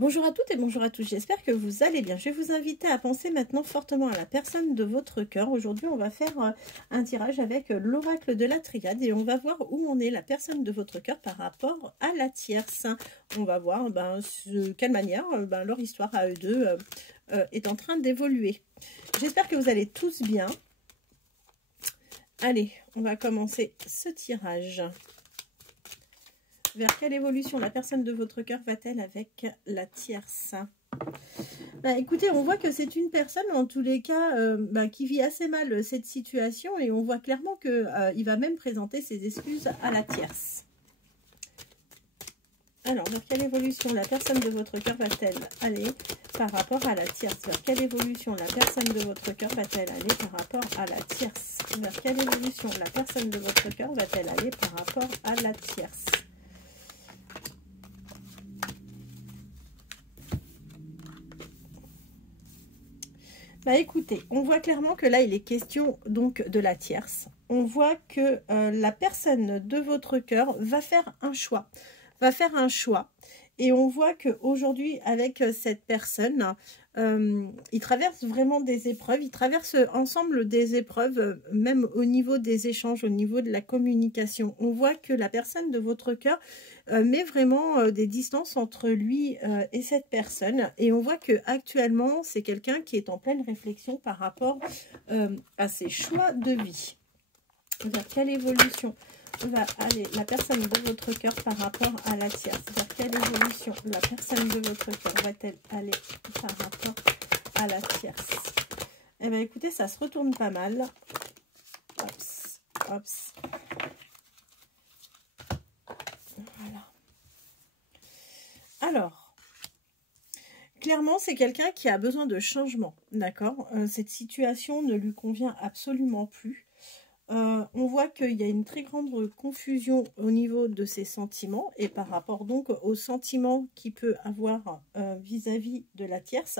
Bonjour à toutes et bonjour à tous, j'espère que vous allez bien. Je vais vous inviter à penser maintenant fortement à la personne de votre cœur. Aujourd'hui, on va faire un tirage avec l'oracle de la triade et on va voir où en est la personne de votre cœur par rapport à la tierce. On va voir de quelle manière leur histoire à eux deux est en train d'évoluer. J'espère que vous allez tous bien. Allez, on va commencer ce tirage. Vers quelle évolution la personne de votre cœur va-t-elle avec la tierce? Écoutez, on voit que c'est une personne, en tous les cas, qui vit assez mal cette situation et on voit clairement qu'il va même présenter ses excuses à la tierce. Alors, vers quelle évolution la personne de votre cœur va-t-elle aller par rapport à la tierce? Vers quelle évolution la personne de votre cœur va-t-elle aller par rapport à la tierce? Vers quelle évolution la personne de votre cœur va-t-elle aller par rapport à la tierce? Écoutez, on voit clairement que là, il est question donc de la tierce. On voit que la personne de votre cœur va faire un choix. Et on voit qu'aujourd'hui, avec cette personne, ils traversent vraiment des épreuves. Ils traversent ensemble des épreuves, même au niveau des échanges, au niveau de la communication. On voit que la personne de votre cœur met vraiment des distances entre lui et cette personne. Et on voit qu'actuellement, c'est quelqu'un qui est en pleine réflexion par rapport à ses choix de vie. Vers quelle évolution va aller la personne de votre cœur par rapport à la tierce? Vers quelle évolution la personne de votre cœur va-t-elle aller par rapport à la tierce? Eh bien, écoutez, ça se retourne pas mal. Hops, hops. Voilà. Alors, clairement, c'est quelqu'un qui a besoin de changement, d'accord? Cette situation ne lui convient absolument plus. On voit qu'il y a une très grande confusion au niveau de ses sentiments et par rapport donc aux sentiments qu'il peut avoir vis-à-vis de la tierce.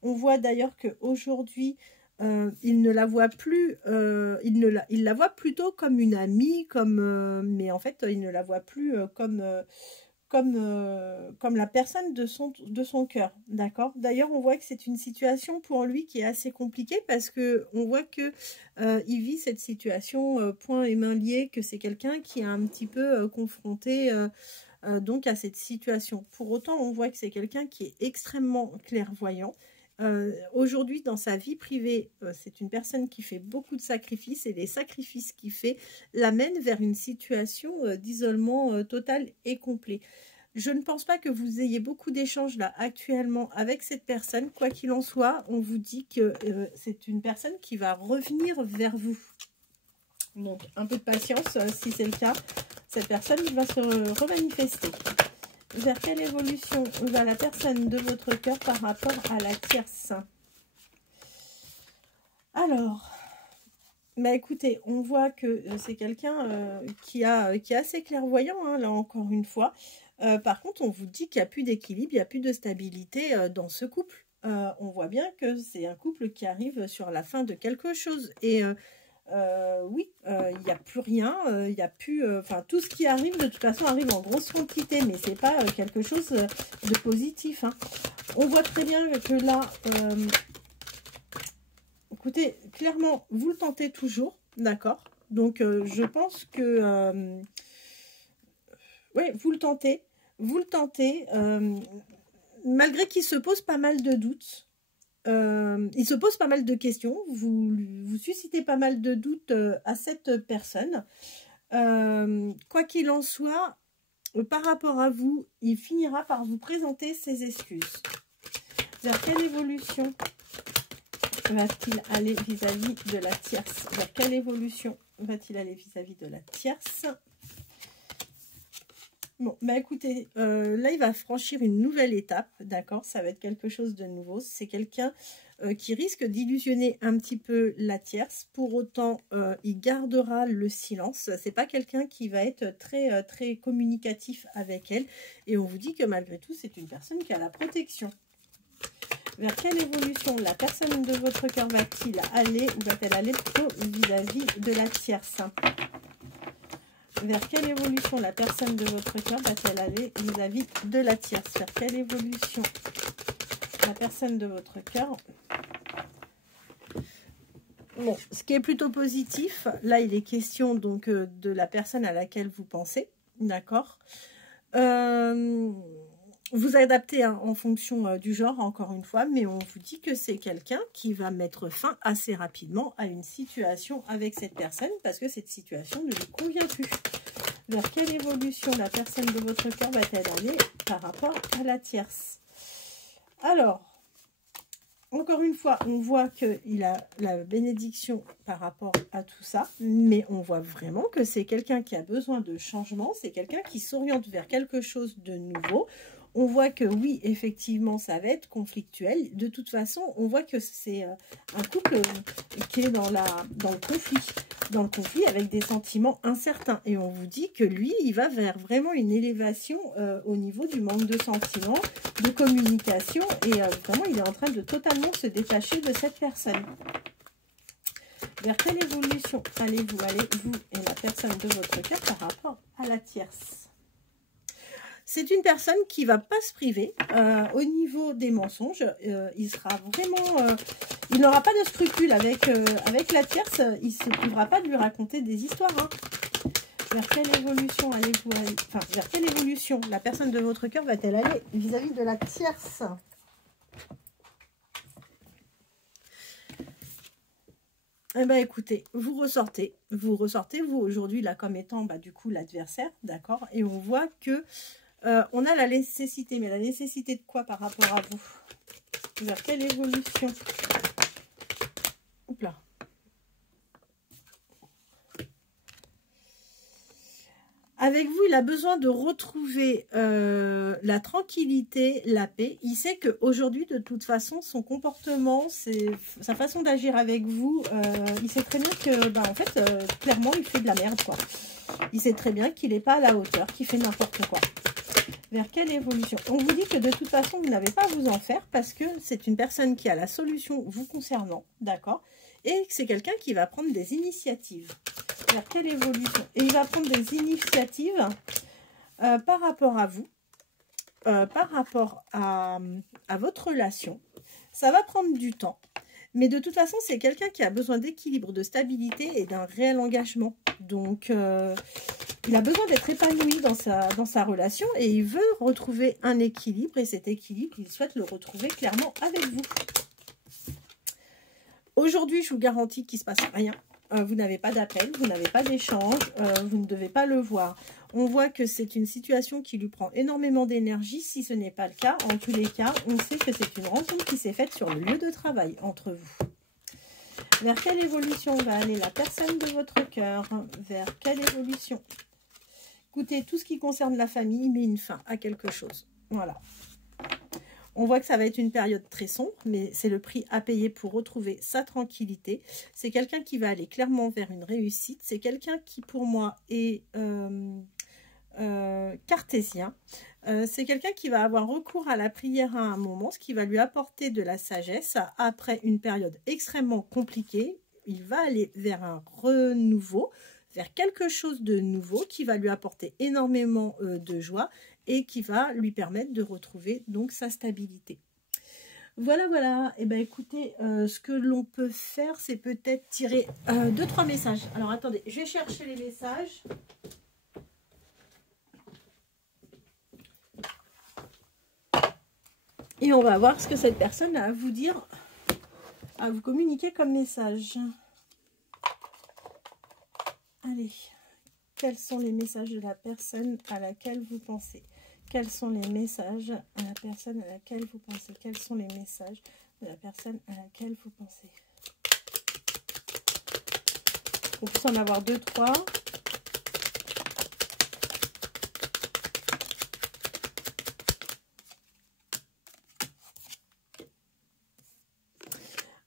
On voit d'ailleurs qu'aujourd'hui, il ne la voit plus, il la voit plutôt comme une amie, mais en fait, il ne la voit plus comme la personne de son cœur, d'accord? D'ailleurs, on voit que c'est une situation pour lui qui est assez compliquée parce que on voit que il vit cette situation poings et mains liés, que c'est quelqu'un qui est un petit peu confronté donc à cette situation. Pour autant, on voit que c'est quelqu'un qui est extrêmement clairvoyant. Aujourd'hui, dans sa vie privée, c'est une personne qui fait beaucoup de sacrifices et les sacrifices qu'il fait l'amènent vers une situation d'isolement total et complet. Je ne pense pas que vous ayez beaucoup d'échanges là actuellement avec cette personne. Quoi qu'il en soit, on vous dit que c'est une personne qui va revenir vers vous. Donc, un peu de patience si c'est le cas. Cette personne va se remanifester. Vers quelle évolution va la personne de votre cœur par rapport à la tierce? Alors, écoutez, on voit que c'est quelqu'un qui est assez clairvoyant, hein, là encore une fois. Par contre, on vous dit qu'il n'y a plus d'équilibre, il n'y a plus de stabilité dans ce couple. On voit bien que c'est un couple qui arrive sur la fin de quelque chose. Et oui, il n'y a plus rien, il n'y a plus... tout ce qui arrive, de toute façon, arrive en grosse quantité, mais c'est pas quelque chose de positif. Hein. On voit très bien que là, écoutez, clairement, vous le tentez toujours, d'accord? Donc, je pense que... oui, vous le tentez, malgré qu'il se pose pas mal de doutes. Il se pose pas mal de questions, vous suscitez pas mal de doutes à cette personne. Quoi qu'il en soit, par rapport à vous, il finira par vous présenter ses excuses. Vers quelle évolution va-t-il aller vis-à-vis de la tierce? Vers quelle évolution va-t-il aller vis-à-vis de la tierce? Bon, écoutez, là, il va franchir une nouvelle étape, d'accord? Ça va être quelque chose de nouveau. C'est quelqu'un qui risque d'illusionner un petit peu la tierce. Pour autant, il gardera le silence. C'est pas quelqu'un qui va être très communicatif avec elle. Et on vous dit que malgré tout, c'est une personne qui a la protection. Vers quelle évolution la personne de votre cœur va-t-il aller ou va-t-elle aller plutôt vis-à-vis de la tierce? Vers quelle évolution la personne de votre cœur va-t-elle aller vis-à-vis de la tierce? Vers quelle évolution la personne de votre cœur? Bon, ce qui est plutôt positif, là il est question donc de la personne à laquelle vous pensez, d'accord. Vous adaptez hein, en fonction du genre, encore une fois, mais on vous dit que c'est quelqu'un qui va mettre fin assez rapidement à une situation avec cette personne parce que cette situation ne lui convient plus. Vers quelle évolution la personne de votre cœur va-t-elle aller par rapport à la tierce? Alors, encore une fois, on voit qu'il a la bénédiction par rapport à tout ça, mais on voit vraiment que c'est quelqu'un qui a besoin de changement, c'est quelqu'un qui s'oriente vers quelque chose de nouveau. On voit que oui, effectivement, ça va être conflictuel. De toute façon, on voit que c'est un couple qui est dans le conflit avec des sentiments incertains. Et on vous dit que lui, il va vers vraiment une élévation au niveau du manque de sentiments, de communication. Et vraiment, il est en train de totalement se détacher de cette personne. Vers quelle évolution allez-vous aller, vous et la personne de votre cœur, par rapport à la tierce? C'est une personne qui ne va pas se priver au niveau des mensonges. Il sera vraiment... il n'aura pas de scrupules avec la tierce. Il ne se privera pas de lui raconter des histoires. Hein. Vers quelle évolution allez-vous aller? Enfin, vers quelle évolution la personne de votre cœur va-t-elle aller vis-à-vis de la tierce? Eh bien, écoutez, vous ressortez, vous, aujourd'hui, là, comme étant, bah, du coup, l'adversaire, d'accord? Et on voit que on a la nécessité, mais la nécessité de quoi par rapport à vous? Vers quelle évolution? Oups là. Avec vous, il a besoin de retrouver la tranquillité, la paix. Il sait qu'aujourd'hui, de toute façon, son comportement, sa façon d'agir avec vous, il sait très bien que, bah, en fait, clairement, il fait de la merde, quoi. Il sait très bien qu'il n'est pas à la hauteur, qu'il fait n'importe quoi. Vers quelle évolution? On vous dit que de toute façon, vous n'avez pas à vous en faire parce que c'est une personne qui a la solution vous concernant, d'accord? Et c'est quelqu'un qui va prendre des initiatives. Vers quelle évolution? Et il va prendre des initiatives par rapport à vous, par rapport à votre relation. Ça va prendre du temps. Mais de toute façon, c'est quelqu'un qui a besoin d'équilibre, de stabilité et d'un réel engagement. Donc, il a besoin d'être épanoui dans sa relation et il veut retrouver un équilibre. Et cet équilibre, il souhaite le retrouver clairement avec vous. Aujourd'hui, je vous garantis qu'il ne se passe rien. Vous n'avez pas d'appel, vous n'avez pas d'échange, vous ne devez pas le voir. On voit que c'est une situation qui lui prend énormément d'énergie. Si ce n'est pas le cas, en tous les cas, on sait que c'est une rencontre qui s'est faite sur le lieu de travail entre vous. Vers quelle évolution va aller la personne de votre cœur? Vers quelle évolution? Écoutez, tout ce qui concerne la famille met une fin à quelque chose. Voilà. On voit que ça va être une période très sombre, mais c'est le prix à payer pour retrouver sa tranquillité. C'est quelqu'un qui va aller clairement vers une réussite. C'est quelqu'un qui, pour moi, est cartésien. C'est quelqu'un qui va avoir recours à la prière à un moment, ce qui va lui apporter de la sagesse. Après une période extrêmement compliquée, il va aller vers un renouveau, vers quelque chose de nouveau qui va lui apporter énormément de joie et qui va lui permettre de retrouver donc sa stabilité. Voilà, voilà. Et ben écoutez, ce que l'on peut faire, c'est peut-être tirer 2-3 messages. Alors attendez, je vais chercher les messages. Et on va voir ce que cette personne a à vous dire, à vous communiquer comme message. Allez, quels sont les messages de la personne à laquelle vous pensez? Quels sont les messages à la personne à laquelle vous pensez? Quels sont les messages de la personne à laquelle vous pensez? On peut en avoir 2, 3.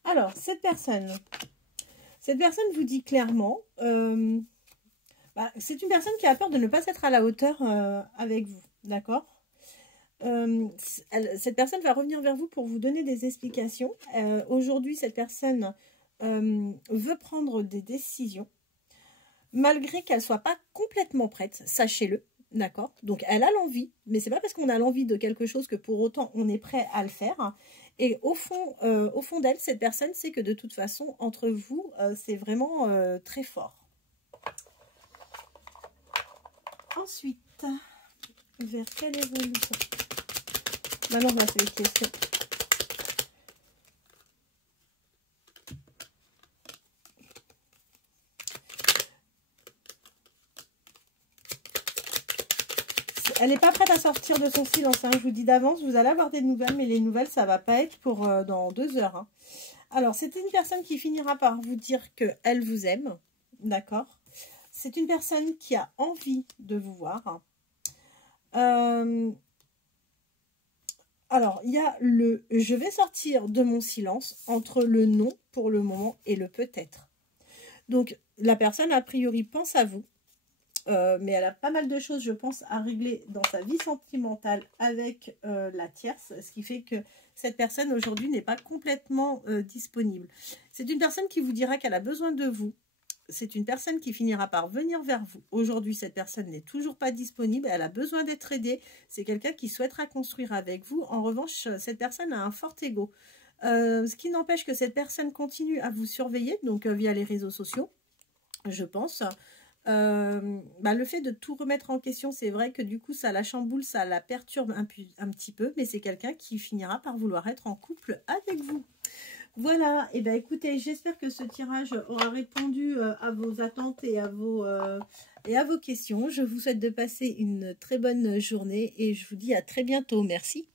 Alors, cette personne vous dit clairement, c'est une personne qui a peur de ne pas être à la hauteur avec vous, d'accord? Cette personne va revenir vers vous pour vous donner des explications. Aujourd'hui, cette personne veut prendre des décisions, malgré qu'elle soit pas complètement prête, sachez-le, d'accord? Donc elle a l'envie, mais c'est pas parce qu'on a l'envie de quelque chose que pour autant on est prêt à le faire. Et au fond d'elle, cette personne sait que de toute façon, entre vous, c'est vraiment très fort. Ensuite, vers quelle évolution? Maintenant, on va faire les questions. Elle n'est pas prête à sortir de son silence, hein. Je vous dis d'avance, vous allez avoir des nouvelles, mais les nouvelles, ça ne va pas être pour dans 2 heures. Hein. Alors, c'est une personne qui finira par vous dire qu'elle vous aime, d'accord? C'est une personne qui a envie de vous voir. Alors, il y a le « je vais sortir de mon silence » entre le « non » pour le moment et le « peut-être ». Donc, la personne, a priori, pense à vous. Mais elle a pas mal de choses, je pense, à régler dans sa vie sentimentale avec la tierce, ce qui fait que cette personne aujourd'hui n'est pas complètement disponible. C'est une personne qui vous dira qu'elle a besoin de vous. C'est une personne qui finira par venir vers vous. Aujourd'hui, cette personne n'est toujours pas disponible, elle a besoin d'être aidée. C'est quelqu'un qui souhaitera construire avec vous. En revanche, cette personne a un fort ego. Ce qui n'empêche que cette personne continue à vous surveiller, donc via les réseaux sociaux, je pense. Le fait de tout remettre en question, c'est vrai que du coup ça la chamboule, ça la perturbe un petit peu, mais c'est quelqu'un qui finira par vouloir être en couple avec vous. Voilà, et bien écoutez, j'espère que ce tirage aura répondu à vos attentes et à vos questions. Je vous souhaite de passer une très bonne journée et je vous dis à très bientôt. Merci.